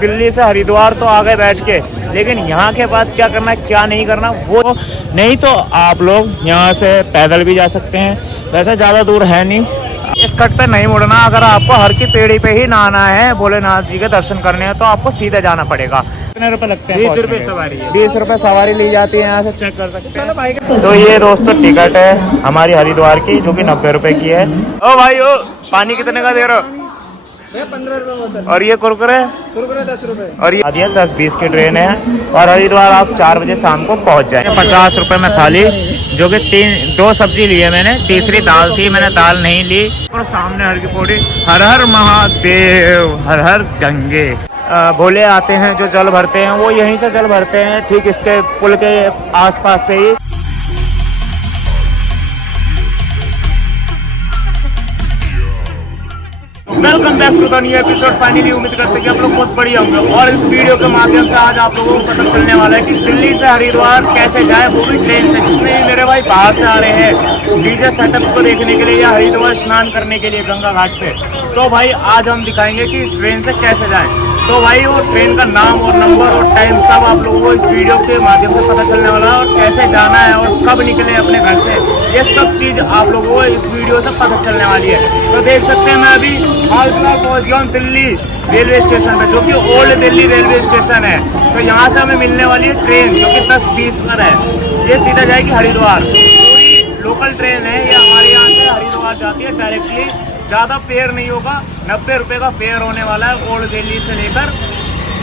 दिल्ली से हरिद्वार तो आ गए बैठ के, लेकिन यहाँ के बाद क्या करना है क्या नहीं करना वो नहीं, तो आप लोग यहाँ से पैदल भी जा सकते हैं, वैसे ज़्यादा दूर है नहीं। इस कट पे नहीं मुड़ना, अगर आपको हर की पेड़ी पे ही नहाना है, भोलेनाथ जी के दर्शन करने हैं, तो आपको सीधे जाना पड़ेगा। कितने रुपए लगते हैं? 20 रुपये सवारी है। 20 रुपए सवारी ली जाती है, यहाँ से चेक कर सकते हैं। तो ये दोस्तों टिकट है हमारी हरिद्वार की, जो कि 90 रुपए की है। ओ भाई ओ, पानी कितने का दे रहे हो? 15 रुपये। और ये कुरकुरे? कुरकुरे 10 रुपये। और ये 10-20 की ट्रेन है, और हरिद्वार आप 4 बजे शाम को पहुंच जाए। 50 रुपए में थाली, जो कि 2 सब्जी ली है मैंने, तीसरी दाल थी, मैंने दाल नहीं ली। और सामने हर की पौड़ी, हर हर महादेव, हर हर गंगे। भोले आते हैं जो जल भरते हैं, वो यहीं से जल भरते हैं, ठीक इसके पुल के आसपास से ही। Welcome back to the new episode. Finally उम्मीद करते हैं कि आप लोग बहुत बढ़िया होंगे, और इस वीडियो के माध्यम से आज आप लोगों को पता चलने वाला है कि दिल्ली से हरिद्वार कैसे जाए, वो भी ट्रेन से। जितने भी मेरे भाई बाहर से आ रहे हैं डीजे सेटअप्स को देखने के लिए या हरिद्वार स्नान करने के लिए गंगा घाट पे, तो भाई आज हम दिखाएंगे कि ट्रेन से कैसे जाएं। तो भाई वो ट्रेन का नाम और नंबर और टाइम सब आप लोगों को इस वीडियो के माध्यम से पता चलने वाला है, और कैसे जाना है और कब निकले अपने घर से, ये सब चीज़ आप लोगों को इस वीडियो से पता चलने वाली है। तो देख सकते हैं मैं अभी हाल फिलहाल पहुँच गया हूँ दिल्ली रेलवे स्टेशन पे, जो कि ओल्ड दिल्ली रेलवे स्टेशन है। तो यहाँ से हमें मिलने वाली है ट्रेन, जो कि 10:20 पर है। ये सीधा जाएगी हरिद्वार, पूरी लोकल ट्रेन है, ये हमारे यहाँ से हरिद्वार जाती है डायरेक्टली। ज़्यादा फेयर नहीं होगा, 90 रुपये का फेयर होने वाला है ओल्ड दिल्ली से लेकर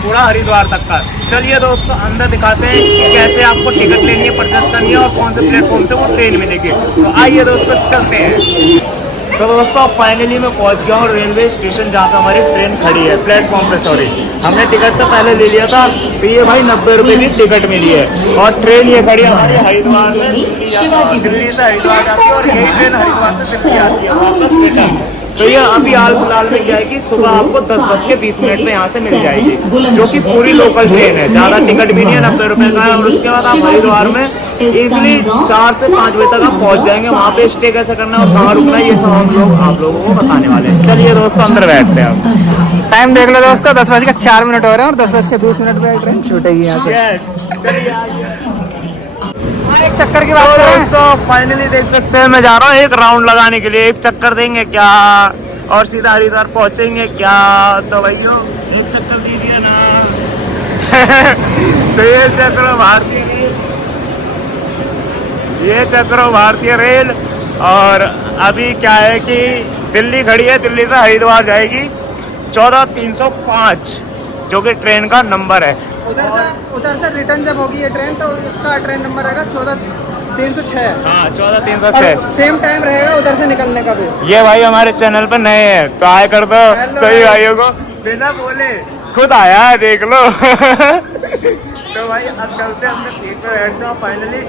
पूरा हरिद्वार तक का। चलिए दोस्तों अंदर दिखाते हैं कि कैसे आपको टिकट लेनी है, परचेस करनी है, और कौन से प्लेटफॉर्म से वो ट्रेन मिलेगी। तो आइए दोस्तों चलते हैं। तो दोस्तों फाइनली मैं पहुंच गया हूँ रेलवे स्टेशन, जहाँ पे हमारी ट्रेन खड़ी है, प्लेटफॉर्म पे। सॉरी, हमने टिकट तो पहले ले लिया था, तो ये भाई 90 रुपये की टिकट मिली है, और ट्रेन ये खड़ी है हमारी हरिद्वार से दिल्ली से हरिद्वार जाती है, और यही ट्रेन हरिद्वार से दिल्ली आती है वापस रिटर्न। तो ये अभी हाल फिलहाल में क्या है कि सुबह आपको 10:20 में यहाँ से मिल जाएगी, जो कि पूरी लोकल ट्रेन है, ज़्यादा टिकट भी नहीं है, 90 रुपये का है। और उसके बाद आप हरिद्वार में इजीली 4 से 5 बजे तक आप पहुँच जाएंगे। वहाँ पे स्टे कैसे करना है और कहाँ रुकना है, ये सब हम लोग आप लोगों को बताने वाले हैं। चलिए दोस्तों अंदर बैठते हैं। आप टाइम देख लो दोस्तों, 10:04 हो रहे हैं, और 10:20 पे ट्रेन छूटेगी यहाँ से। चलिए एक चक्कर की बात करें तो फाइनली देख सकते हैं मैं जा रहा हूँ एक राउंड लगाने के लिए। एक चक्कर देंगे क्या और सीधा हरिद्वार पहुंचेंगे क्या? तो भैया एक चक्कर दीजिए ना। तो ये चक्कर भारतीय रेल, ये चक्कर भारतीय रेल। और अभी क्या है कि दिल्ली खड़ी है, दिल्ली से हरिद्वार जाएगी 14305, जो कि ट्रेन का नंबर है। उधर से रिटर्न जब होगी ये ट्रेन, तो उसका ट्रेन नंबर रहेगा 14306। हाँ 14306 सेम टाइम रहेगा उधर से निकलने का भी। ये भाई हमारे चैनल पर नए हैं तो आए कर दो सही भाइयों को, बिना बोले खुद आया है, देख लो। तो भाई अब चलते हैं अपने सीट पर बैठते हैं, और फाइनली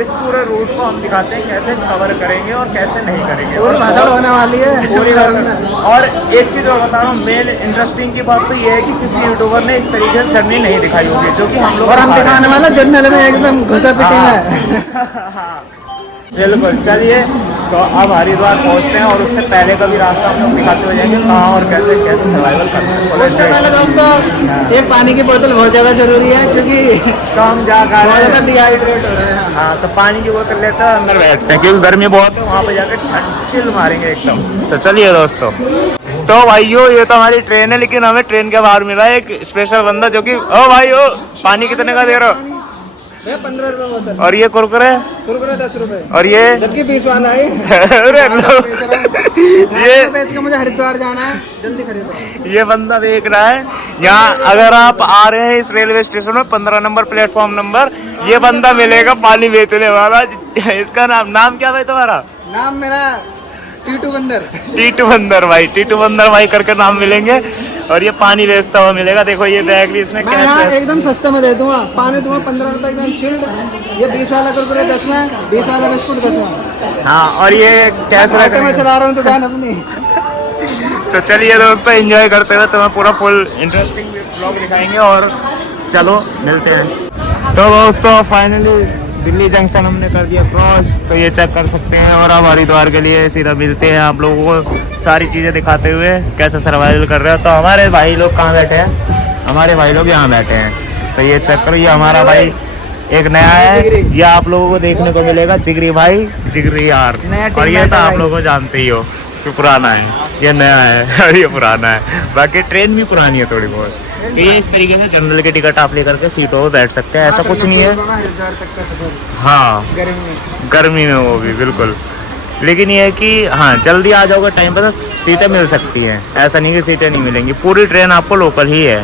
इस पूरे रूट को हम दिखाते हैं कैसे कवर करेंगे और कैसे नहीं करेंगे। पूरी भाषण होने वाली है पूरी भाषण। और एक चीज़ और बता रहा हूँ, मेन इंटरेस्टिंग की बात तो ये है कि किसी यूट्यूबर ने इस तरीके से जर्नी नहीं दिखाई होगी, जो कि हम लोग और हम दिखाने वाला जर्नल में एकदम घुसा पिटी में। बिल्कुल। चलिए तो अब हरिद्वार पहुंचते हैं, और उससे पहले का भी रास्ता हम लोग दिखाते हुए जाएंगे कहाँ और कैसे कैसे सर्वाइवल करना है। उससे पहले दोस्तों एक पानी की बोतल बहुत ज़्यादा जरूरी है, क्योंकि कम जाकर बहुत ज़्यादा डिहाइड्रेट हो रहे हैं। हाँ तो पानी की बोतल लेते हैं, अंदर बैठते हैं, क्योंकि गर्मी बहुत है, वहाँ पे जाकर चिल मारेंगे एकदम। तो चलिए दोस्तों। तो भाइयों ये तो हमारी ट्रेन है, लेकिन हमें ट्रेन के बाहर मिला है एक स्पेशल बंदा, जो कि ओ भाई ओ पानी कितने का दे रहे हो? 15 रुपये बोतल। और ये कुरकुरे? कुरकुरे 10 रुपये। और ये जबकि 20 वाला है। अरे ये बेच के मुझे हरिद्वार जाना है, जल्दी खरीदो। ये बंदा देख रहा है यहाँ, अगर आप आ रहे हैं इस रेलवे स्टेशन में 15 नंबर प्लेटफॉर्म नंबर, ये बंदा मिलेगा पानी बेचने वाला। इसका नाम क्या भाई तुम्हारा? नाम मेरा टीटू बंदर। टीटू बंदर भाई, टीटू बंदर भाई करके नाम मिलेंगे, और ये पानी बेचता हुआ मिलेगा। देखो ये बैग भी इसमें कैश है, एकदम सस्ते में दे दूंगा। पानी दूंगा 15 रुपए एकदम चिल्ड। ये 20 वाला कुरकुरे 10 में, 20 वाला बिस्कुट 10 में। हाँ और ये कैश रखते मैं चला रहा हूँ दुकान अपनी। तो चलिए दोस्तों एंजॉय करते हुए तुम्हें पूरा फुल इंटरेस्टिंग व्लॉग दिखाएंगे, और चलो मिलते हैं। तो दोस्तों फाइनली दिल्ली जंक्शन हमने कर दिया क्रॉस, तो ये चेक कर सकते हैं। और अब हरिद्वार के लिए सीधा मिलते हैं आप लोगों को सारी चीज़ें दिखाते हुए कैसे सर्वाइवल कर रहे हो। तो हमारे भाई लोग कहाँ बैठे हैं? हमारे भाई लोग यहाँ बैठे हैं। तो ये चेक करो, ये हमारा भाई एक नया है, ये आप लोगों को देखने को मिलेगा, जिगरी भाई, जिगरी यार। और ये तो आप लोगों को जानते ही हो कि पुराना है, ये नया है और ये पुराना है। बाकी ट्रेन भी पुरानी है थोड़ी बहुत। तो ये इस तरीके से जनरल की टिकट आप लेकर के सीटों पर बैठ सकते हैं, ऐसा कुछ नहीं है। हाँ, गर्मी में वो भी बिल्कुल। लेकिन ये है कि हाँ, जल्दी आ जाओगे टाइम पर तो सीटें मिल सकती हैं, ऐसा नहीं कि सीटें नहीं मिलेंगी। पूरी ट्रेन आपको लोकल ही है।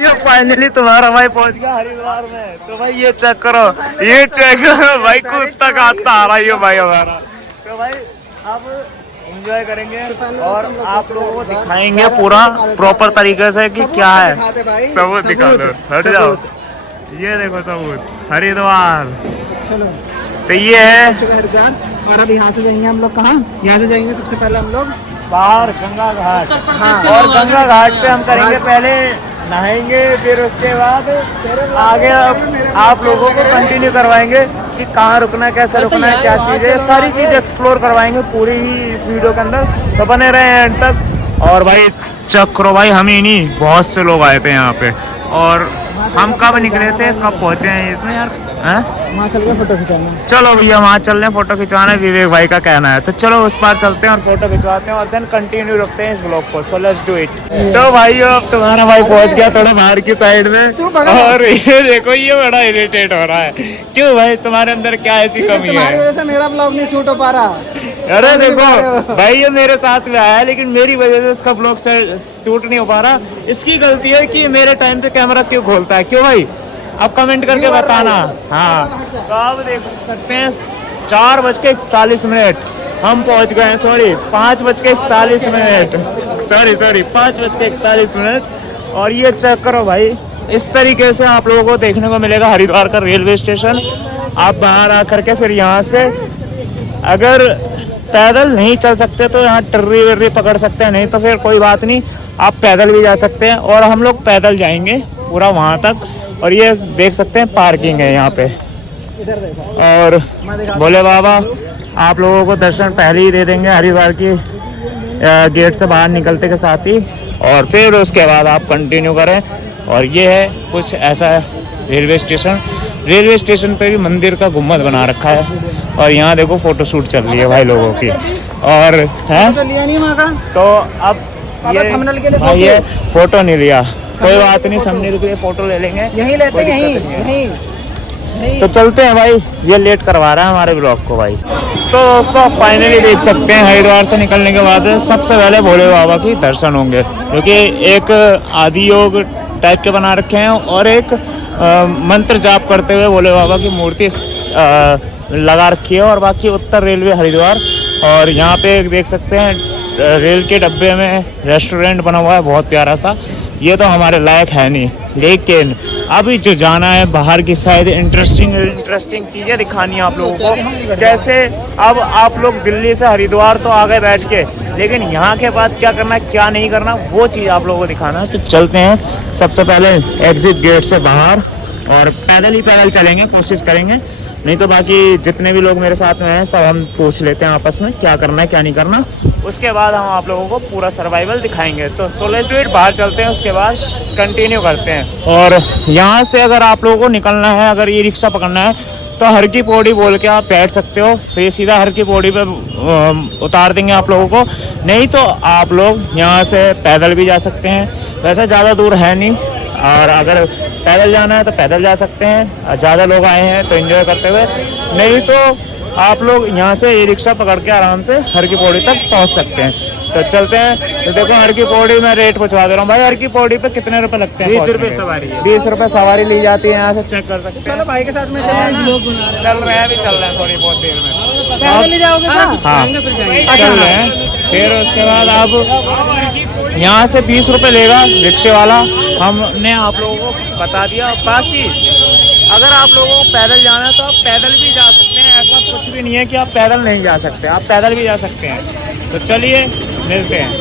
ये फाइनली तुम्हारा भाई पहुंच गया हरिद्वार में। तो भाई ये चेक करो, ये चेक करो भाई, कुत्ता खाता आ रहा है भाई हमारा। तो भाई अब एंजॉय करेंगे और आप लोगों को दिखाएंगे पूरा प्रॉपर तरीके से कि क्या है। सबूत दिखा दो, हट जाओ। ये देखो सबूत, हरिद्वार। तो ये है, और अब यहाँ से जाएंगे हम लोग कहाँ? यहाँ से जाएंगे सबसे पहले हम लोग बाहर गंगा घाट। और गंगा घाट पे हम करेंगे, पहले नहाएंगे, फिर उसके बाद आगे आप लोगों को कंटिन्यू करवाएंगे कि कहाँ रुकना है, कैसे रुकना है, क्या चीज़ है, सारी चीज़ एक्सप्लोर करवाएंगे पूरी ही इस वीडियो के अंदर। तो बने रहे एंड तक। और भाई चेक करो भाई, हम ही नहीं, बहुत से लोग आए थे यहाँ पे। और हम कब निकले थे, कब पहुँचे हैं इसमें यार? वहाँ चल के फोटो खिंचाना। चलो भैया वहाँ चल रहे हैं, फोटो खिंचवाना है, विवेक भाई का कहना है। तो चलो उस पार चलते हैं और फोटो खिंचवाते हैं और देन कंटिन्यू रखते हैं इस ब्लॉग को। सो लेट्स डू इट। तो भाई अब तुम्हारा भाई पहुंच गया थोड़ा बाहर की साइड में, और ये देखो ये बड़ा इरिटेट हो रहा है। क्यों भाई, तुम्हारे अंदर क्या ऐसी कमी है? तुम्हारी वजह से मेरा ब्लॉग नहीं शूट हो पा रहा। अरे देखो भाई, ये मेरे साथ में आया है, लेकिन मेरी वजह से उसका ब्लॉग शूट नहीं हो पा रहा। इसकी गलती है कि मेरे टाइम पे कैमरा क्यों खोलता है। क्यों भाई, आप कमेंट करके बताना। हाँ, तो आप देख सकते हैं 4:41 हम पहुंच गए हैं। Sorry 5:41 sorry 5:41। और ये चेक करो भाई, इस तरीके से आप लोगों को देखने को मिलेगा हरिद्वार का रेलवे स्टेशन। आप बाहर आकर के फिर यहाँ से अगर पैदल नहीं चल सकते तो यहाँ टर्री वर्री पकड़ सकते हैं, नहीं तो फिर कोई बात नहीं, आप पैदल भी जा सकते हैं। और हम लोग पैदल जाएंगे पूरा वहाँ तक। और ये देख सकते हैं पार्किंग है यहाँ पे। और भोले बाबा आप लोगों को दर्शन पहले ही दे देंगे हरिद्वार की गेट से बाहर निकलते के साथ ही। और फिर उसके बाद आप कंटिन्यू करें। और ये है कुछ ऐसा रेलवे स्टेशन। रेलवे स्टेशन पे भी मंदिर का गुम्बद बना रखा है। और यहाँ देखो फोटो शूट चल रही है भाई लोगों की। और है तो अब ये फोटो नहीं लिया, कोई बात नहीं, थंबनेल के लिए फोटो ले लेंगे, यहीं लेते हैं, यहीं। तो चलते हैं भाई, ये लेट करवा रहा है हमारे ब्लॉग को भाई। तो दोस्तों फाइनली देख सकते हैं हरिद्वार से निकलने के बाद सबसे पहले भोले बाबा की दर्शन होंगे, क्योंकि एक आदि योग टाइप के बना रखे हैं और एक मंत्र जाप करते हुए भोले बाबा की मूर्ति लगा रखी है। और बाकी उत्तर रेलवे हरिद्वार। और यहाँ पे देख सकते हैं रेल के डब्बे में रेस्टोरेंट बना हुआ है बहुत प्यारा सा। ये तो हमारे लायक है नहीं, लेकिन अभी जो जाना है बाहर की साइड, इंटरेस्टिंग चीज़ें दिखानी है आप लोगों को। जैसे अब आप लोग दिल्ली से हरिद्वार तो आ गए बैठ के, लेकिन यहाँ के बाद क्या करना है क्या नहीं करना, वो चीज़ आप लोगों को दिखाना है। तो चलते हैं सबसे पहले एग्जिट गेट से बाहर, और पैदल चलेंगे, कोशिश करेंगे। नहीं तो बाकी जितने भी लोग मेरे साथ में हैं सब हम पूछ लेते हैं आपस में क्या करना है क्या नहीं करना। उसके बाद हम आप लोगों को पूरा सर्वाइवल दिखाएंगे। तो सो लेट्स डू इट, बाहर चलते हैं, उसके बाद कंटिन्यू करते हैं। और यहाँ से अगर आप लोगों को निकलना है, अगर ये रिक्शा पकड़ना है तो हर की पौड़ी बोल के आप बैठ सकते हो, तो ये सीधा हर की पौड़ी पे उतार देंगे आप लोगों को। नहीं तो आप लोग यहाँ से पैदल भी जा सकते हैं, वैसे ज़्यादा दूर है नहीं। और अगर पैदल जाना है तो पैदल जा सकते हैं, ज़्यादा लोग आए हैं तो एंजॉय करते हुए। नहीं तो आप लोग यहाँ से ई रिक्शा पकड़ के आराम से हर की पौड़ी तक पहुँच सकते हैं। तो चलते हैं। तो देखो हर की पौड़ी में रेट पूछवा दे रहा हूँ भाई, हर की पौड़ी पे कितने रुपए लगते हैं? 20 रुपए सवारी है। 20 रुपए सवारी ली जाती है, यहाँ से चेक कर सकते हैं। चलो भाई के साथ में चल रहे हैं थोड़ी बहुत देर में। पैदल जाओगे? हाँ चल रहे हैं। फिर उसके बाद आप यहाँ से 20 रुपए लेगा रिक्शे वाला, हमने आप लोगों को बता दिया। बाकी अगर आप लोगों को पैदल जाना है तो आप पैदल भी जा सकते हैं, ऐसा कुछ भी नहीं है कि आप पैदल नहीं जा सकते, आप पैदल भी जा सकते हैं। तो चलिए मिलते हैं।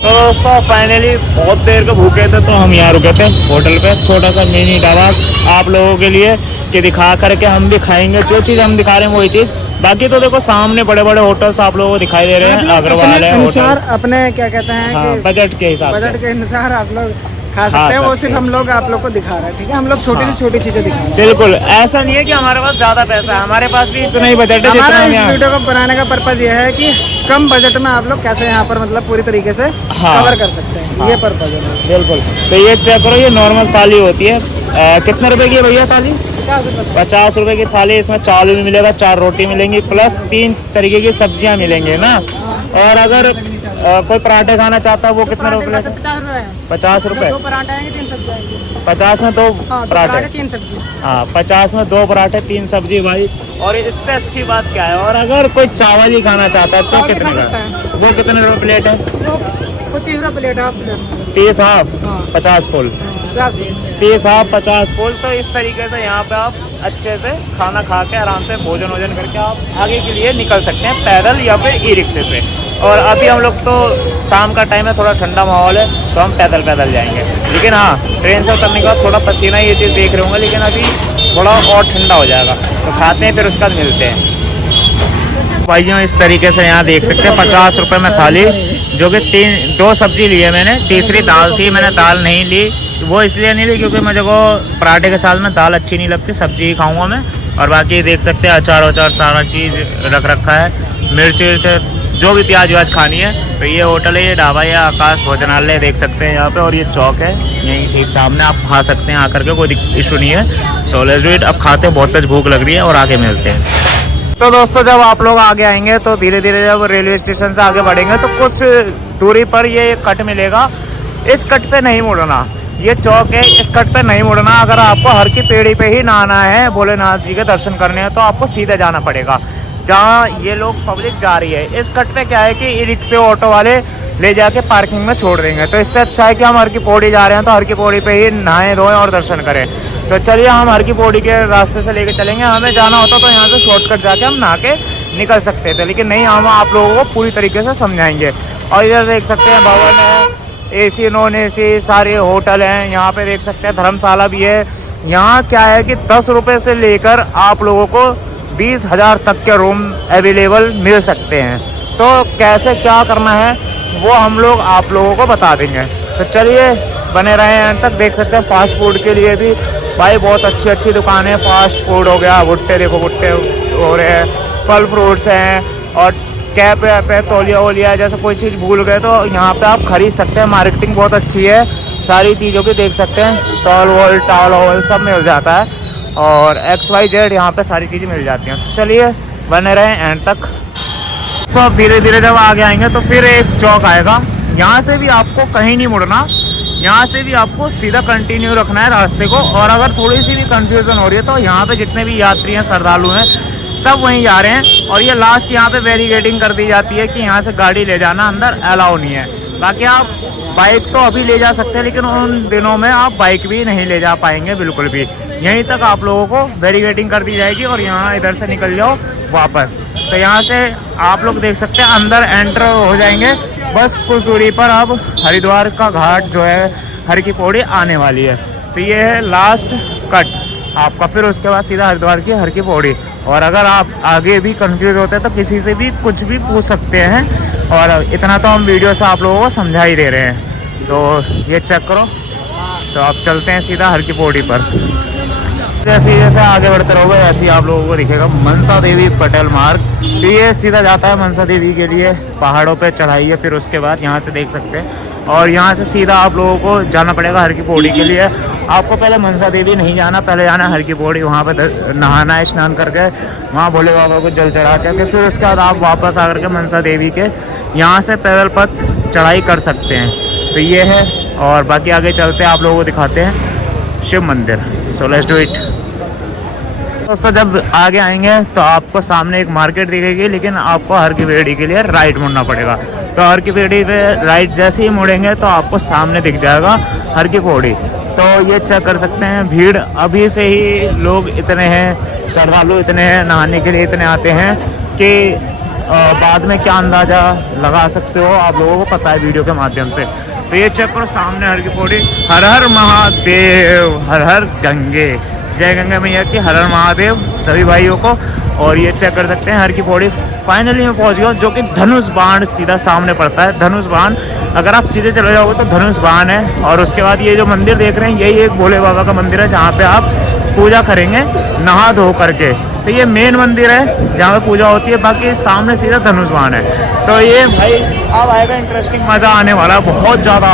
तो दोस्तों फाइनली बहुत देर के भूखे थे तो हम यहाँ रुके थे होटल पे, छोटा सा मिनी ढाबा आप लोगों के लिए कि दिखा करके हम भी खाएंगे। जो चीज़ हम दिखा रहे हैं वही चीज़। बाकी तो देखो सामने बड़े बड़े होटल्स आप लोगों को दिखाई दे रहे हैं, अग्रवाल है होटल, अपने क्या कहते हैं हाँ, कि बजट के हिसाब से, बजट के अनुसार आप लोग खा सकते हैं, वो सिर्फ हम लोग आप लोग को दिखा रहे हैं, ठीक है। हम लोग छोटी से छोटी चीजें दिखा रहे हैं। बिल्कुल, ऐसा नहीं है कि हमारे पास ज्यादा पैसा है, हमारे पास भी इतना ही बजट है। हमारा इस वीडियो को बनाने का पर्पज ये है कि कम बजट में आप लोग कैसे यहाँ पर मतलब पूरी तरीके से कवर कर सकते हैं, ये पर्पज है। बिल्कुल, तो ये चेक करो, ये नॉर्मल थाली होती है। कितने रुपए की है भैया थाली? 50 रुपए की थाली। इसमें चावल भी मिलेगा, 4 रोटी मिलेंगी, प्लस 3 तरीके की सब्जियां मिलेंगी ना। और अगर कोई पराठे खाना चाहता है वो कितने रुपए? 50 रुपए। 50 में 2 पराठे, 3 सब्जी। हाँ 50 में 2 पराठे 3 सब्जी भाई। और इससे अच्छी बात क्या है, और अगर कोई चावल ही खाना चाहता है तो कितने का? वो कितने रुपए प्लेट है? 30 रुपए प्लेट है। 30 हाफ, 50 फुल। 30 half 50 full. तो इस तरीके से यहाँ पे आप अच्छे से खाना खा के आराम से भोजन वोजन करके आप आगे के लिए निकल सकते हैं, पैदल या फिर ई रिक्शे से। और अभी हम लोग तो शाम का टाइम है, थोड़ा ठंडा माहौल है, तो हम पैदल जाएंगे। लेकिन हाँ, ट्रेन से उतरने के बाद थोड़ा पसीना ये चीज़ देख रहे होंगे, लेकिन अभी थोड़ा और ठंडा हो जाएगा, तो खाते हैं फिर उसके बाद मिलते हैं। भाइयों इस तरीके से यहाँ देख सकते हैं 50 रुपये में थाली, जो कि 2 सब्जी ली है मैंने, तीसरी दाल थी, मैंने दाल नहीं ली। वो इसलिए नहीं ली क्योंकि मुझे को पराठे के साथ में दाल अच्छी नहीं लगती, सब्जी ही खाऊंगा मैं। और बाकी देख सकते हैं अचार वचार सारा चीज़ रख रखा है, मिर्च जो भी प्याज व्याज खानी है। तो ये होटल है, ये ढाबा है आकाश भोजनालय, देख सकते हैं यहाँ पे। और ये चौक है यहीं ठीक सामने, आप खा सकते हैं आकर के, कोई इशू नहीं है। सो लेट्स डू इट। अब खाते हैं, बहुत तेज भूख लग रही है, और आगे मिलते हैं। तो दोस्तों जब आप लोग आगे आएंगे तो धीरे धीरे जब रेलवे स्टेशन से आगे बढ़ेंगे तो कुछ दूरी पर ये कट मिलेगा। इस कट पे नहीं मुड़ना, ये चौक है, इस कट पे नहीं मुड़ना। अगर आपको हर की पेड़ी पे ही नहाना है, भोलेनाथ जी के दर्शन करने हैं, तो आपको सीधे जाना पड़ेगा जहाँ ये लोग पब्लिक जा रही है। इस कट पे क्या है कि ई रिक्शे ऑटो वाले ले जाके पार्किंग में छोड़ देंगे, तो इससे अच्छा है कि हम हर की पौड़ी जा रहे हैं तो हर की पौड़ी पे ही नहाएं धोएं और दर्शन करें। तो चलिए हम हर की पौड़ी के रास्ते से लेके चलेंगे। हमें जाना होता तो यहाँ से शॉर्टकट जाके हम नहा के निकल सकते थे, लेकिन नहीं, हम आप लोगों को पूरी तरीके से समझाएंगे। और इधर देख सकते हैं भवन है, AC नॉन AC सारे होटल हैं। यहाँ पे देख सकते हैं धर्मशाला भी है। यहाँ क्या है कि 10 रुपये से लेकर आप लोगों को 20,000 तक के रूम अवेलेबल मिल सकते हैं। तो कैसे क्या करना है वो हम लोग आप लोगों को बता देंगे। तो चलिए बने रहे हैं तक। देख सकते हैं फास्ट फूड के लिए भी भाई बहुत अच्छी अच्छी दुकानें, फास्ट फूड हो गया, भुट्टे देखो, भुट्टे हो रहे हैं, फल फ्रूट्स हैं, और कैप पे तौलिया वोलिया जैसे कोई चीज़ भूल गए तो यहाँ पे आप खरीद सकते हैं। मार्केटिंग बहुत अच्छी है, सारी चीज़ों की देख सकते हैं, टॉल वॉल टावल वॉल सब मिल जाता है, और XYZ यहाँ पे सारी चीज़ें मिल जाती हैं। तो चलिए बने रहें एंड तक। तो अब धीरे धीरे जब आगे आएंगे तो फिर एक चौक आएगा, यहाँ से भी आपको कहीं नहीं मुड़ना, यहाँ से भी आपको सीधा कंटिन्यू रखना है रास्ते को। और अगर थोड़ी सी भी कंफ्यूजन हो रही है तो यहाँ पे जितने भी यात्री हैं, श्रद्धालु हैं, सब वहीं जा रहे हैं। और ये लास्ट यहाँ पे बैरिकेडिंग कर दी जाती है कि यहाँ से गाड़ी ले जाना अंदर अलाउ नहीं है। बाकी आप बाइक तो अभी ले जा सकते हैं, लेकिन उन दिनों में आप बाइक भी नहीं ले जा पाएंगे बिल्कुल भी। यहीं तक आप लोगों को बैरिकेडिंग कर दी जाएगी और यहाँ इधर से निकल जाओ वापस। तो यहाँ से आप लोग देख सकते हैं अंदर एंटर हो जाएंगे। बस कुछ दूरी पर अब हरिद्वार का घाट जो है, हर की पौड़ी आने वाली है। तो ये है लास्ट कट आपका, फिर उसके बाद सीधा हरिद्वार की हर की पौड़ी। और अगर आप आगे भी कंफ्यूज होते हैं तो किसी से भी कुछ भी पूछ सकते हैं, और इतना तो हम वीडियो से आप लोगों को समझा ही दे रहे हैं। तो ये चेक करो। तो आप चलते हैं सीधा हर की पौड़ी पर। जैसे जैसे आगे बढ़ते रहोगे वैसे ही आप लोगों को दिखेगा मनसा देवी पटेल मार्ग। तो ये सीधा जाता है मनसा देवी के लिए, पहाड़ों पे चढ़ाई है। फिर उसके बाद यहाँ से देख सकते हैं, और यहाँ से सीधा आप लोगों को जाना पड़ेगा हर की पौड़ी के लिए। आपको पहले मनसा देवी नहीं जाना, पहले जाना हर की पौड़ी, वहाँ पे नहाना है, स्नान करके वहाँ भोले बाबा को जल चढ़ा के फिर उसके बाद आप वापस आकर के मनसा देवी के यहाँ से पैदल पथ चढ़ाई कर सकते हैं। तो ये है, और बाकी आगे चलते हैं आप लोगों को दिखाते हैं शिव मंदिर। सो लेट्स डू इट। दोस्तों जब आगे आएंगे तो आपको सामने एक मार्केट दिखेगी, लेकिन आपको हर की पेड़ी के लिए राइट मुड़ना पड़ेगा। तो हर की पेड़ी पे राइट जैसे ही मुड़ेंगे तो आपको सामने दिख जाएगा हर की पौड़ी। तो ये चेक कर सकते हैं, भीड़ अभी से ही लोग इतने हैं, श्रद्धालु इतने हैं, नहाने के लिए इतने आते हैं कि बाद में क्या अंदाज़ा लगा सकते हो, आप लोगों को पता है वीडियो के माध्यम से। तो ये चेक करो सामने हर की पौड़ी। हर हर महादेव, हर हर गंगे, जय गंगा मैया की, हर हर महादेव सभी भाइयों को। और ये चेक कर सकते हैं हर की पौड़ी फाइनली मैं पहुंच गया, जो कि धनुष बाण सीधा सामने पड़ता है। धनुष बाण अगर आप सीधे चले जाओगे तो धनुष बाण है, और उसके बाद ये जो मंदिर देख रहे हैं यही एक भोले बाबा का मंदिर है जहाँ पे आप पूजा करेंगे नहा धो करके। तो ये मेन मंदिर है जहाँ पे पूजा होती है, बाकी सामने सीधा धनुष बाण है। तो ये भाई अब आएगा इंटरेस्टिंग, मज़ा आने वाला है बहुत ज़्यादा।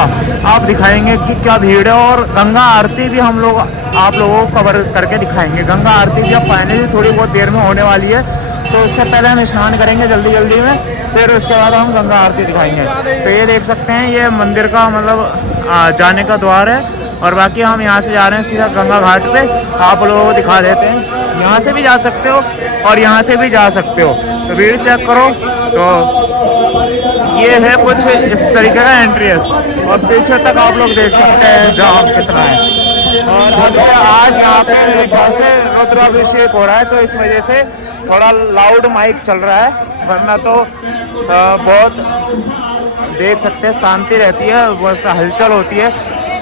आप दिखाएंगे कि क्या भीड़ है, और गंगा आरती भी हम लोग आप लोगों को कवर करके दिखाएंगे। गंगा आरती भी अब फाइनली थोड़ी बहुत देर में होने वाली है, तो उससे पहले हम स्नान करेंगे जल्दी जल्दी में, फिर उसके बाद हम गंगा आरती दिखाएंगे। तो ये देख सकते हैं ये मंदिर का मतलब जाने का द्वार है, और बाकी हम यहाँ से जा रहे हैं सीधा गंगा घाट पे। आप लोगों को दिखा देते हैं, यहाँ से भी जा सकते हो और यहाँ से भी जा सकते हो। तो भीड़ चेक करो। तो ये है कुछ इस तरीके का एंट्रीएस, और पीछे तक आप लोग देख सकते हैं जाम कितना है। और अभी आज यहाँ पे मेरे ख्याल से रुद्राभिषेक हो रहा है, तो इस वजह से थोड़ा लाउड माइक चल रहा है, वरना तो बहुत देख सकते हैं शांति रहती है, बहुत हलचल होती है।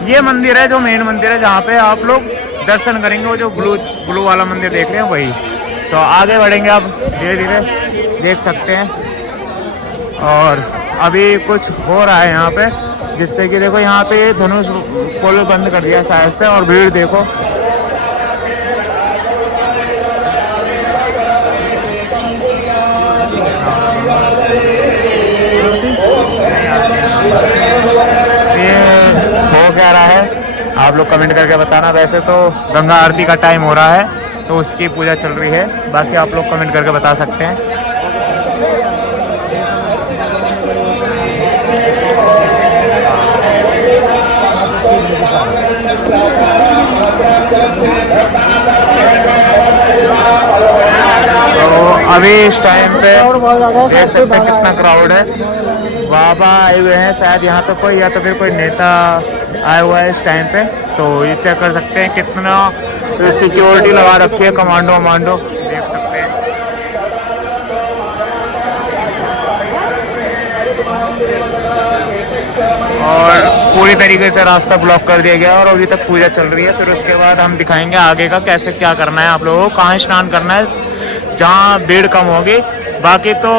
ये मंदिर है जो मेन मंदिर है जहाँ पे आप लोग दर्शन करेंगे, वो जो ब्लू वाला मंदिर देख रहे हैं वही। तो आगे बढ़ेंगे अब धीरे धीरे, देख सकते हैं। और अभी कुछ हो रहा है यहाँ पे, जिससे कि देखो यहाँ पे धनुष पुल बंद कर दिया शायद से, और भीड़ देखो। क्या रहा है आप लोग कमेंट करके बताना। वैसे तो गंगा आरती का टाइम हो रहा है, तो उसकी पूजा चल रही है, बाकी आप लोग कमेंट करके बता सकते हैं। तो अभी इस टाइम पे देख सकते हैं कितना क्राउड है। बाबा आए हुए हैं शायद यहाँ पे कोई, या तो फिर कोई नेता आया हुआ है इस टाइम पे। तो ये चेक कर सकते हैं कितना सिक्योरिटी लगा रखी है, कमांडो वमांडो देख सकते हैं। और पूरी तरीके से रास्ता ब्लॉक कर दिया गया, और अभी तक पूजा चल रही है। फिर उसके बाद हम दिखाएंगे आगे का कैसे क्या करना है आप लोगों को, कहाँ स्नान करना है जहाँ भीड़ कम होगी। बाकी तो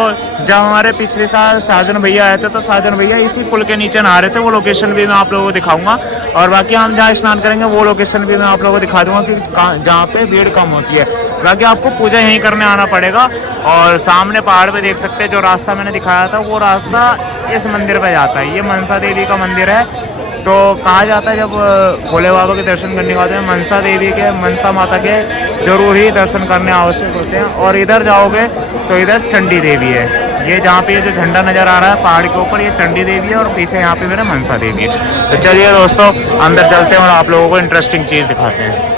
जब हमारे पिछले साल साजन भैया आए थे, तो साजन भैया इसी पुल के नीचे नहा रहे थे, वो लोकेशन भी मैं आप लोगों को दिखाऊंगा। और बाकी हम जहाँ स्नान करेंगे वो लोकेशन भी मैं आप लोगों को दिखा दूंगा कि जहाँ पे भीड़ कम होती है। बाकी आपको पूजा यहीं करने आना पड़ेगा। और सामने पहाड़ पे देख सकते हैं जो रास्ता मैंने दिखाया था, वो रास्ता इस मंदिर पे जाता है। ये मनसा देवी का मंदिर है। तो कहा जाता है जब भोले बाबा के दर्शन करने आते हैं, मनसा देवी के, मनसा माता के जरूर ही दर्शन करने आवश्यक होते हैं। और इधर जाओगे तो इधर चंडी देवी है, ये जहाँ पे ये जो झंडा नज़र आ रहा है पहाड़ के ऊपर, ये चंडी देवी है, और पीछे यहाँ पे मेरा मनसा देवी है। तो चलिए दोस्तों अंदर चलते हैं और आप लोगों को इंटरेस्टिंग चीज़ दिखाते हैं।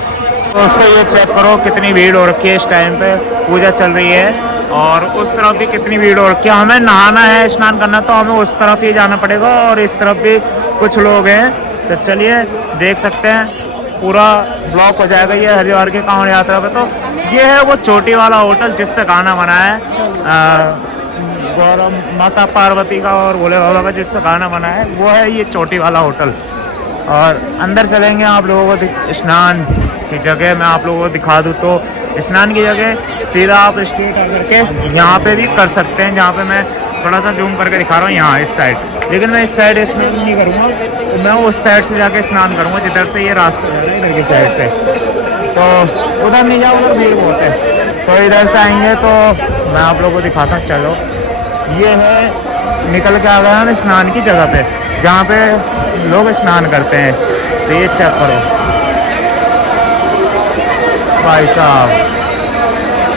दोस्तों ये चेक करो कितनी भीड़ हो रखी है, इस टाइम पे पूजा चल रही है, और उस तरफ भी कितनी भीड़ हो रखी है। हमें नहाना है, स्नान करना, तो हमें उस तरफ ही जाना पड़ेगा, और इस तरफ भी कुछ लोग हैं। तो चलिए देख सकते हैं पूरा ब्लॉक हो जाएगा ये हरिद्वार की कांवड़ यात्रा पे। तो ये है वो चोटी वाला होटल जिस पे गाना बना है गौरव माता पार्वती का और भोले बाबा का, जिस पे गाना बना है वो है ये चोटी वाला होटल। और अंदर चलेंगे आप लोगों को स्नान की जगह मैं आप लोगों को दिखा दूँ। तो स्नान की जगह सीधा आप स्ट्रेट आकर के यहाँ पे भी कर सकते हैं, जहाँ पे मैं थोड़ा सा जूम करके दिखा रहा हूँ यहाँ इस साइड, लेकिन मैं इस साइड इसमें नहीं करूँगा, तो मैं उस साइड से जाके स्नान करूँगा जिधर से ये रास्ता जा रहा है, इधर की साइड से। तो उधर नहीं जाओ, उधर भीड़ बहुत है। तो इधर से आएंगे तो मैं आप लोगों को दिखाता हूँ। चलो ये है, निकल के आ गया हम स्नान की जगह पे जहाँ पे लोग स्नान करते हैं। तो ये चेक करो भाई साहब,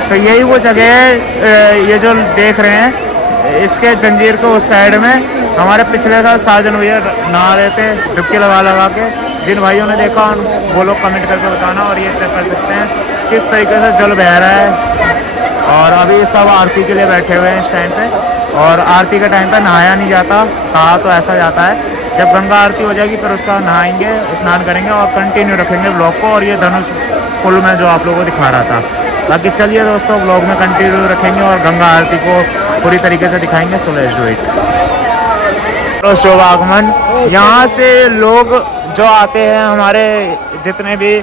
तो यही वो जगह है। ये जो देख रहे हैं इसके जंजीर को उस साइड में हमारे पिछले साल साजन भैया नहा रहे थे डुबकी लगा के। जिन भाइयों ने देखा वो लोग कमेंट करके बताना। और ये चेक कर सकते हैं किस तरीके से जल बह रहा है। और अभी सब आरती के लिए बैठे हुए हैं इस टाइम पे, और आरती के टाइम पे नहाया नहीं जाता, कहा तो ऐसा जाता है जब गंगा आरती हो जाएगी फिर उसका नहाएंगे, स्नान करेंगे और कंटिन्यू रखेंगे ब्लॉग को। और ये धनुष पुल में जो आप लोगों को दिखा रहा था। बाकी चलिए दोस्तों ब्लॉग में कंटिन्यू रखेंगे और गंगा आरती को पूरी तरीके से दिखाएंगे। So let's do it. शुभ आगमन। यहाँ से लोग जो आते हैं, हमारे जितने भी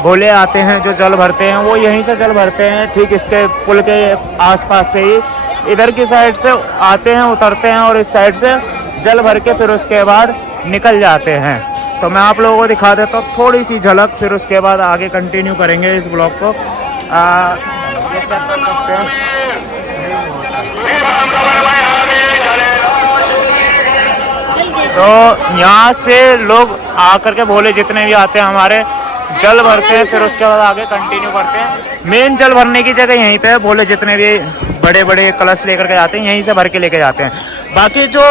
भोले आते हैं जो जल भरते हैं, वो यहीं से जल भरते हैं, ठीक इसके पुल के आसपास से ही। इधर की साइड से आते हैं, उतरते हैं और इस साइड से जल भर के फिर उसके बाद निकल जाते हैं। तो मैं आप लोगों को दिखा देता हूँ थोड़ी सी झलक, फिर उसके बाद आगे कंटिन्यू करेंगे इस ब्लॉग को। ये चेक कर सकते हैं, तो यहाँ से लोग आकर के भोले जितने भी आते हैं हमारे जल भरते हैं, फिर उसके बाद आगे कंटिन्यू करते हैं। मेन जल भरने की जगह यहीं पे है, भोले जितने भी बड़े बड़े कलश लेकर के जाते हैं यहीं से भर के लेके जाते हैं। बाकी जो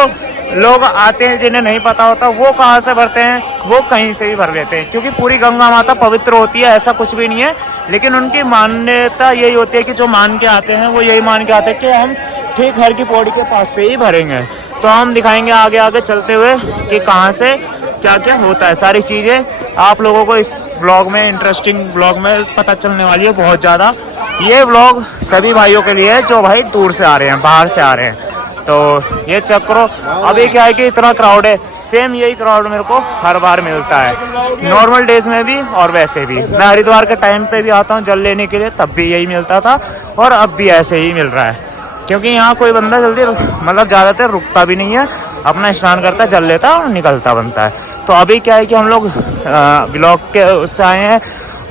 लोग आते हैं जिन्हें नहीं पता होता वो कहाँ से भरते हैं, वो कहीं से भी भर लेते हैं, क्योंकि पूरी गंगा माता पवित्र होती है, ऐसा कुछ भी नहीं है। लेकिन उनकी मान्यता यही होती है कि जो मान के आते हैं वो यही मान के आते हैं कि हम ठीक हर की पौड़ी के पास से ही भरेंगे। तो हम दिखाएंगे आगे आगे चलते हुए कि कहाँ से क्या क्या होता है। सारी चीज़ें आप लोगों को इस ब्लॉग में, इंटरेस्टिंग ब्लॉग में पता चलने वाली है बहुत ज़्यादा। ये ब्लॉग सभी भाइयों के लिए है जो भाई दूर से आ रहे हैं, बाहर से आ रहे हैं। तो ये चेक करो, अभी क्या है कि इतना क्राउड है, सेम यही क्राउड मेरे को हर बार मिलता है, नॉर्मल डेज में भी और वैसे भी। मैं हरिद्वार के टाइम पे भी आता हूँ जल लेने के लिए, तब भी यही मिलता था और अब भी ऐसे ही मिल रहा है, क्योंकि यहाँ कोई बंदा जल्दी मतलब ज़्यादातर रुकता भी नहीं है, अपना स्नान करता, जल लेता और निकलता बनता है। तो अभी क्या है कि हम लोग ब्लॉग के उससे आए हैं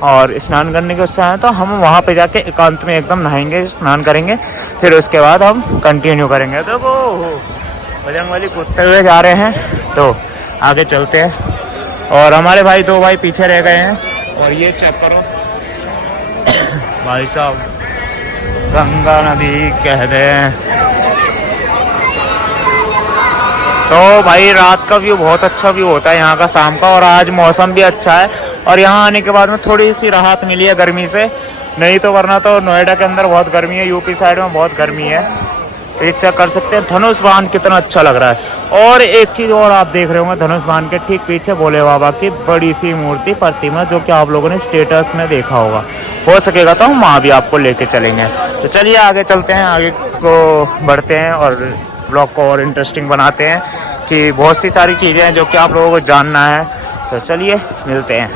और स्नान करने के उससे आए हैं, तो हम वहाँ पे जाके एकांत में एकदम नहाएंगे, स्नान करेंगे, फिर उसके बाद हम कंटिन्यू करेंगे। तो वो बजरंगबली कूदते हुए जा रहे हैं, तो आगे चलते हैं। और हमारे भाई दो भाई पीछे रह गए हैं, और ये चेक करो भाई साहब, गंगा नदी कहते हैं। तो भाई रात का व्यू बहुत अच्छा व्यू होता है यहाँ का, शाम का, और आज मौसम भी अच्छा है। और यहाँ आने के बाद में थोड़ी सी राहत मिली है गर्मी से, नहीं तो वरना तो नोएडा के अंदर बहुत गर्मी है, यूपी साइड में बहुत गर्मी है। तो ये चेक कर सकते हैं धनुष बाण कितना अच्छा लग रहा है। और एक चीज़ और आप देख रहे होंगे, धनुष बाण के ठीक पीछे भोले बाबा की बड़ी सी मूर्ति, प्रतिमा, जो कि आप लोगों ने स्टेटस में देखा होगा। हो सकेगा तो हम वहाँ भी आपको लेके चलेंगे। तो चलिए आगे चलते हैं, आगे को बढ़ते हैं और ब्लॉग को और इंटरेस्टिंग बनाते हैं, कि बहुत सी सारी चीज़ें हैं जो कि आप लोगों को जानना है। तो चलिए मिलते हैं।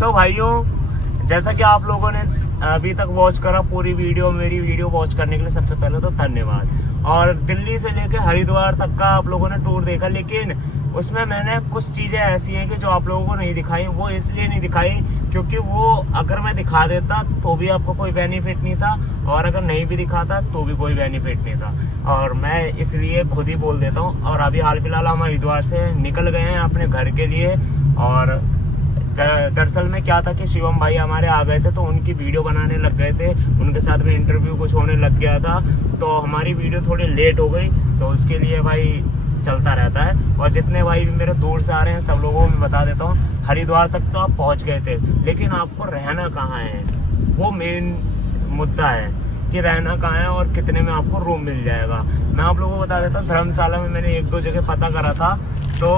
तो भाइयों, जैसा कि आप लोगों ने अभी तक वॉच करा पूरी वीडियो, मेरी वीडियो वॉच करने के लिए सबसे पहले तो धन्यवाद। और दिल्ली से लेकर हरिद्वार तक का आप लोगों ने टूर देखा, लेकिन उसमें मैंने कुछ चीज़ें ऐसी हैं कि जो आप लोगों को नहीं दिखाई। वो इसलिए नहीं दिखाई क्योंकि वो अगर मैं दिखा देता तो भी आपको कोई बेनिफिट नहीं था, और अगर नहीं भी दिखाता तो भी कोई बेनिफिट नहीं था। और मैं इसलिए खुद ही बोल देता हूँ। और अभी हाल फिलहाल हम हरिद्वार से निकल गए हैं अपने घर के लिए, और दरअसल में क्या था कि शिवम भाई हमारे आ गए थे, तो उनकी वीडियो बनाने लग गए थे, उनके साथ में इंटरव्यू कुछ होने लग गया था, तो हमारी वीडियो थोड़ी लेट हो गई। तो उसके लिए भाई चलता रहता है। और जितने भाई भी मेरे दूर से आ रहे हैं सब लोगों को मैं बता देता हूँ, हरिद्वार तक तो आप पहुँच गए थे, लेकिन आपको रहना कहाँ है, वो मेन मुद्दा है कि रहना कहाँ है और कितने में आपको रूम मिल जाएगा। मैं आप लोगों को बता देता हूँ, धर्मशाला में मैंने 1-2 जगह पता करा था, तो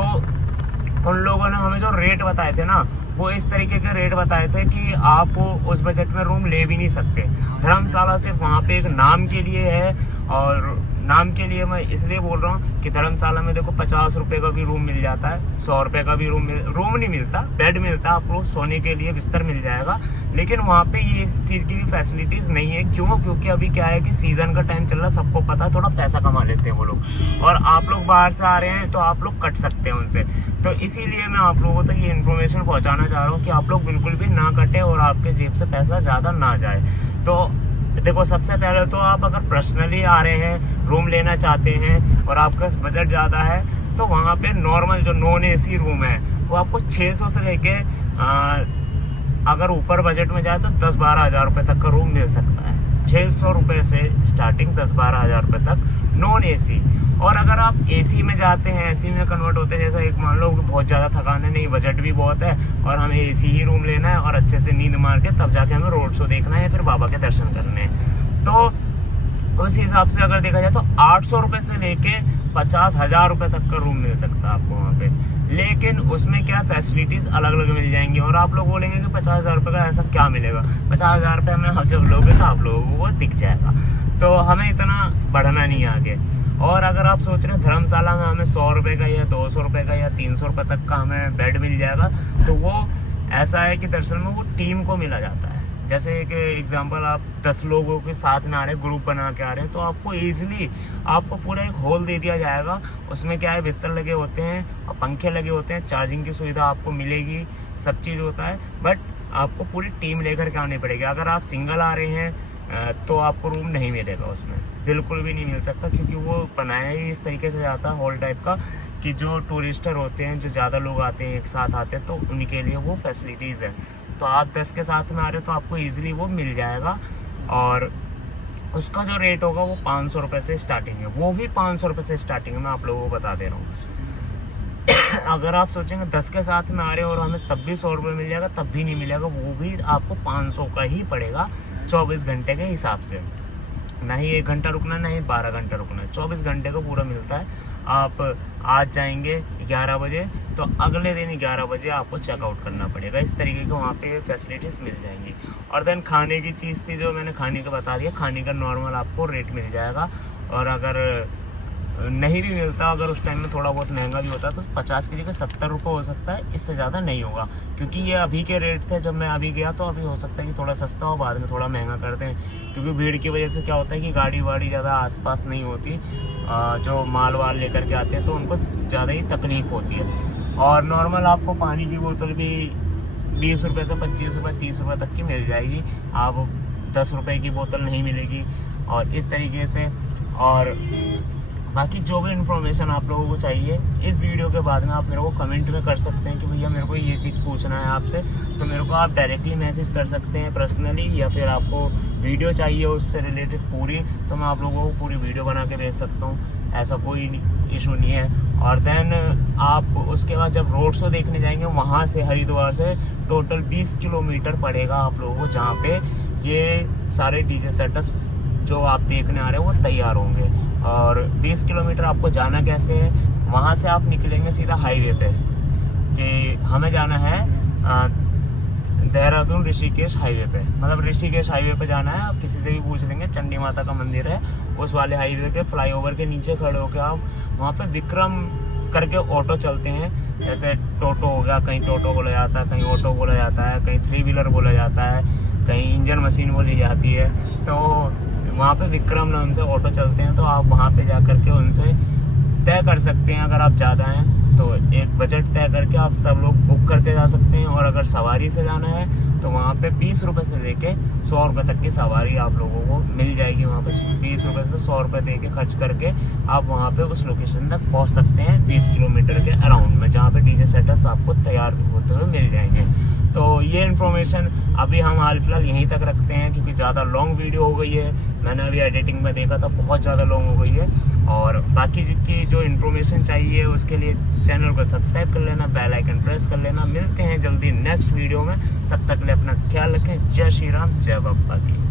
उन लोगों ने हमें जो रेट बताए थे ना, वो इस तरीके के रेट बताए थे कि आप उस बजट में रूम ले भी नहीं सकते। धर्मशाला सिर्फ वहाँ पे एक नाम के लिए है, और नाम के लिए मैं इसलिए बोल रहा हूँ कि धर्मशाला में देखो 50 रुपये का भी रूम मिल जाता है, 100 रुपये का भी रूम नहीं मिलता, बेड मिलता है, आपको सोने के लिए बिस्तर मिल जाएगा। लेकिन वहाँ पे ये इस चीज़ की भी फैसिलिटीज़ नहीं है। क्यों? क्योंकि अभी क्या है कि सीज़न का टाइम चल रहा है, सबको पता है, थोड़ा पैसा कमा लेते हैं वो लोग, और आप लोग बाहर से आ रहे हैं तो आप लोग कट सकते हैं उनसे। तो इसीलिए मैं आप लोगों तक ये इन्फॉर्मेशन पहुँचाना चाह रहा हूँ कि आप लोग बिल्कुल भी ना कटें और आपके जेब से पैसा ज़्यादा ना जाए। तो देखो, सबसे पहले तो आप अगर पर्सनली आ रहे हैं, रूम लेना चाहते हैं और आपका बजट ज़्यादा है, तो वहाँ पे नॉर्मल जो नॉन एसी रूम है वो आपको 600 से लेके अगर ऊपर बजट में जाए तो 10-12 हज़ार रुपये तक का रूम मिल सकता है। 600 रुपये से स्टार्टिंग 10-12 हज़ार रुपये तक नॉन एसी। और अगर आप एसी में जाते हैं, एसी में कन्वर्ट होते हैं, जैसा एक मान लो बहुत ज़्यादा थकान है, नहीं बजट भी बहुत है और हमें एसी ही रूम लेना है और अच्छे से नींद मार के तब जाके हमें रोड शो देखना है या फिर बाबा के दर्शन करने हैं, तो उस हिसाब से अगर देखा जाए तो 800 रुपये से लेके 50,000 रुपये तक का रूम मिल सकता है आपको वहाँ पे। लेकिन उसमें क्या फैसिलिटीज़ अलग अलग मिल जाएंगी। और आप लोग बोलेंगे कि 50,000 रुपये का ऐसा क्या मिलेगा, 50,000 रुपये में आप जब लोगे तो आप लोगों को दिख जाएगा, तो हमें इतना बढ़ना नहीं आगे। और अगर आप सोच रहे हैं धर्मशाला में हमें 100 रुपये का या 200 रुपये का या 300 रुपये तक का हमें बेड मिल जाएगा, तो वो ऐसा है कि दरअसल में वो टीम को मिला जाता है। जैसे एक एग्जांपल, आप 10 लोगों के साथ में आ रहे हैं, ग्रुप बना के आ रहे हैं, तो आपको ईजिली आपको पूरा एक हॉल दे दिया जाएगा। उसमें क्या है, बिस्तर लगे होते हैं और पंखे लगे होते हैं, चार्जिंग की सुविधा आपको मिलेगी, सब चीज़ होता है। बट आपको पूरी टीम लेकर के आनी पड़ेगी। अगर आप सिंगल आ रहे हैं तो आपको रूम नहीं मिलेगा उसमें, बिल्कुल भी नहीं मिल सकता, क्योंकि वो बनाया ही इस तरीके से जाता है हॉल टाइप का कि जो टूरिस्टर होते हैं, जो ज़्यादा लोग आते हैं, एक साथ आते हैं, तो उनके लिए वो फैसिलिटीज़ है। तो आप 10 के साथ में आ रहे हो तो आपको ईजिली वो मिल जाएगा। और उसका जो रेट होगा वो 500 रुपये से स्टार्टिंग है, वो भी 500 रुपये से स्टार्टिंग है, मैं आप लोगों को बता दे रहा हूँ। अगर आप सोचेंगे 10 के साथ में आ रहे हो और हमें तब भी 100 रुपये मिल जाएगा, तब भी नहीं मिलेगा, वो भी आपको 500 का ही पड़ेगा 24 घंटे के हिसाब से। ना ही 1 घंटा रुकना, ना ही 12 घंटा रुकना है, 24 घंटे का पूरा मिलता है। आप आज जाएंगे 11 बजे तो अगले दिन 11 बजे आपको चेकआउट करना पड़ेगा। इस तरीके के वहाँ पे फैसिलिटीज़ मिल जाएंगी। और देन खाने की चीज़ थी जो मैंने खाने का बता दिया, खाने का नॉर्मल आपको रेट मिल जाएगा। और अगर नहीं भी मिलता, अगर उस टाइम में थोड़ा बहुत महंगा भी होता तो 50 की जगह 70 रुपये हो सकता है, इससे ज़्यादा नहीं होगा। क्योंकि ये अभी के रेट थे, जब मैं अभी गया तो अभी हो सकता है कि थोड़ा सस्ता हो, बाद में थोड़ा महंगा कर दें। क्योंकि भीड़ की वजह से क्या होता है कि गाड़ी वाड़ी ज़्यादा आसपास नहीं होती, जो माल वाल लेकर के आते हैं तो उनको ज़्यादा ही तकलीफ़ होती है। और नॉर्मल आपको पानी की बोतल भी 20 रुपये से 25 रुपये 30 रुपये तक की मिल जाएगी। आप 10 रुपये की बोतल नहीं मिलेगी। और इस तरीके से, और बाकी जो भी इन्फॉर्मेशन आप लोगों को चाहिए इस वीडियो के बाद में आप मेरे को कमेंट में कर सकते हैं कि भैया मेरे को ये चीज़ पूछना है आपसे, तो मेरे को आप डायरेक्टली मैसेज कर सकते हैं पर्सनली, या फिर आपको वीडियो चाहिए उससे रिलेटेड पूरी, तो मैं आप लोगों को पूरी वीडियो बना के भेज सकता हूँ, ऐसा कोई इशू नहीं है। और देन आप उसके बाद जब रोड शो देखने जाएंगे, वहाँ से हरिद्वार से टोटल 20 किलोमीटर पड़ेगा आप लोगों को, जहाँ पे ये सारे डीजे सेटअप्स जो आप देखने आ रहे हो वो तैयार होंगे। और 20 किलोमीटर आपको जाना कैसे है, वहाँ से आप निकलेंगे सीधा हाईवे पे, कि हमें जाना है देहरादून ऋषिकेश हाईवे पे, मतलब ऋषिकेश हाईवे पे जाना है। आप किसी से भी पूछ लेंगे, चंडी माता का मंदिर है उस वाले हाईवे के फ्लाईओवर के नीचे खड़े होकर आप वहाँ पे विक्रम करके ऑटो चलते हैं। जैसे टोटो हो गया, कहीं टोटो बोला जाता है, कहीं ऑटो बोला जाता है, कहीं 3 व्हीलर बोला जाता है, कहीं इंजन मशीन बोली जाती है। तो वहाँ पे विक्रम नाम से ऑटो चलते हैं, तो आप वहाँ पे जा कर के उनसे तय कर सकते हैं। अगर आप ज़्यादा हैं तो एक बजट तय करके आप सब लोग बुक करके जा सकते हैं। और अगर सवारी से जाना है तो वहाँ पे 20 रुपये से लेके 100 रुपये तक की सवारी आप लोगों को मिल जाएगी। वहाँ पे 20 रुपये से 100 रुपये दे के खर्च करके आप वहाँ पे उस लोकेशन तक पहुँच सकते हैं 20 किलोमीटर के अराउंड में, जहाँ पे डीजे सेटअप्स आपको तैयार होते हुए मिल जाएंगे। तो ये इन्फॉर्मेशन अभी हम हाल फिलहाल यहीं तक रखते हैं, क्योंकि ज़्यादा लॉन्ग वीडियो हो गई है। मैंने अभी एडिटिंग में देखा था, बहुत ज़्यादा लॉन्ग हो गई है। और बाकी की जो इन्फॉर्मेशन चाहिए उसके लिए चैनल को सब्सक्राइब कर लेना, बेल आइकन प्रेस कर लेना। मिलते हैं जल्दी नेक्स्ट वीडियो में, तब तक के लिए अपना ख्याल रखें। जय श्री राम, जय बाबा की।